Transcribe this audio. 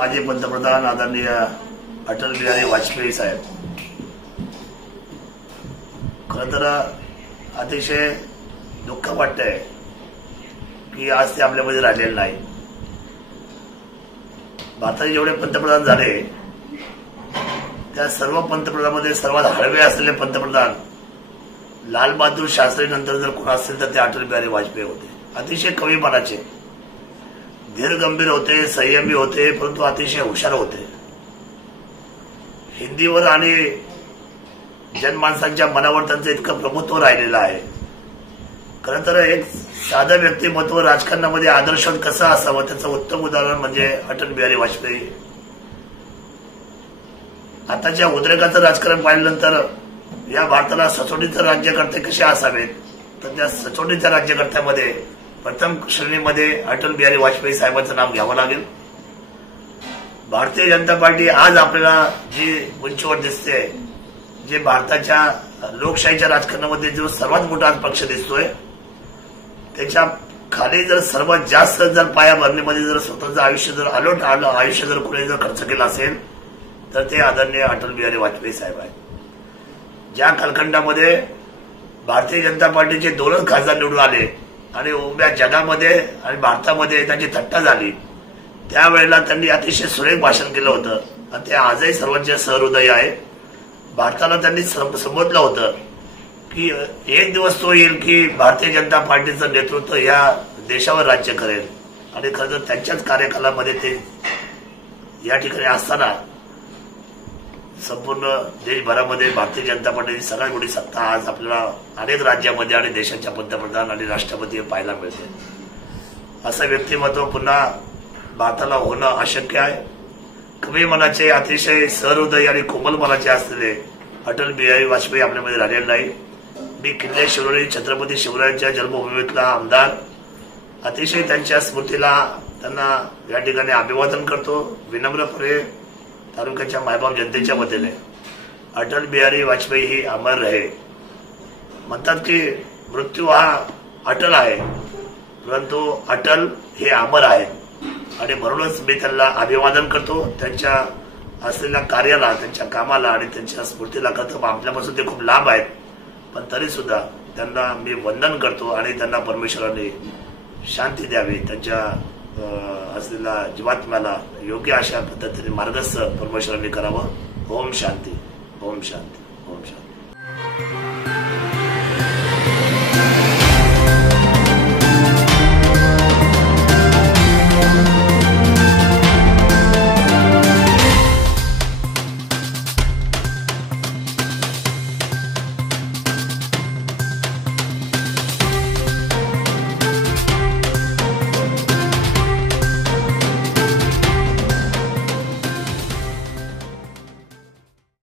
माजी पंतप्रधान आदरणीय अटल बिहारी वाजपेयी साहेब, खरं तर अतिशय दुःख वाटतंय की आज ते आपल्यामध्ये राहिलेले नाही। भारताचे जेवढे पंतप्रधान झाले त्या सर्व पंतप्रधानांमध्ये सर्वात हळवे असलेले पंतप्रधान लाल बहादूर शास्त्री नंतर जर कोण असेल तर ते अटल बिहारी वाजपेयी होते। अतिशय कमी मनाचे, धीर गंभीर होते, संयमी होते, परंतु अतिशय हुशार होते। हिंदीवर आणि जनमानसांच्या मनावर त्यांचं इतकं प्रभुत्व राहिलेलं आहे। खरं तर एक साधं व्यक्तिमत्व राजकारणामध्ये आदर्शवत कसं असावं त्याचं उत्तम उदाहरण म्हणजे अटल बिहारी वाजपेयी। आताच्या उद्रेकाचं राजकारण पाहिल्यानंतर या भारताला सचोटीचं राज्यकर्ते कसे असावेत, तर त्या सचोटीच्या राज्यकर्त्यामध्ये प्रथम श्रेणीमध्ये अटल बिहारी वाजपेयी साहेबांचं नाव घ्यावं लागेल। भारतीय जनता पार्टी आज आपल्याला जी उंचीवर दिसते, जे भारताच्या लोकशाहीच्या राजकारणामध्ये जो सर्वात मोठा पक्ष दिसतोय, त्याच्या खाली जर सर्वात जास्त जर पायाभरणीमध्ये जर स्वतःचं आयुष्य जर आयुष्य जर कोणी जर खर्च केलं असेल तर ते आदरणीय अटल बिहारी वाजपेयी साहेब आहेत। ज्या कालखंडामध्ये भारतीय जनता पार्टीचे 2च खासदार निवडून आले आणि उभ्या जगामध्ये आणि भारतामध्ये त्यांची थट्टा झाली, त्यावेळेला त्यांनी अतिशय सुरेख भाषण केलं होतं आणि ते आजही सर्वांचे सहृदय आहे। भारताला त्यांनी संबोधलं होतं की एक दिवस तो येईल की भारतीय जनता पार्टीचं नेतृत्व या देशावर राज्य करेल, आणि खरं तर त्यांच्याच कार्यकालामध्ये ते या ठिकाणी असताना संपूर्ण देशभरामध्ये भारतीय जनता पार्टीची सगळ्यात मोठी सत्ता आज आपल्याला अनेक राज्यामध्ये आणि देशाच्या पंतप्रधान आणि राष्ट्रपती पाहायला मिळते। असं व्यक्तिमत्व पुन्हा भारताला होणं अशक्य आहे। कमी मनाचे, अतिशय सहृदय आणि कोमल मनाचे असलेले अटल बिहारी वाजपेयी आपल्यामध्ये राहिलेले नाही। मी किल्ले शिवराई छत्रपती शिवरायांच्या जन्मभूमीतला आमदार, अतिशय त्यांच्या स्मृतीला त्यांना या ठिकाणी अभिवादन करतो विनम्रपणे तालुक्याच्या मायबाप जनतेच्या वतीने। अटल बिहारी वाजपेयी ही अमर रहे। म्हणतात की मृत्यू हा अटल आहे, परंतु अटल हे अमर आहे, आणि म्हणूनच मी त्यांना अभिवादन करतो त्यांच्या असलेल्या कार्याला, त्यांच्या कामाला आणि त्यांच्या स्मृतीला। करतो आपल्यापासून ते खूप लांब आहेत, पण तरी सुद्धा त्यांना मी वंदन करतो आणि त्यांना परमेश्वराने शांती द्यावी, त्यांच्या असलेल्या जीवात्म्याला योग्य अशा पद्धतीने मार्गस्थ परमेश्वराने करावं। ओम शांती, ओम शांती, ओम शांती।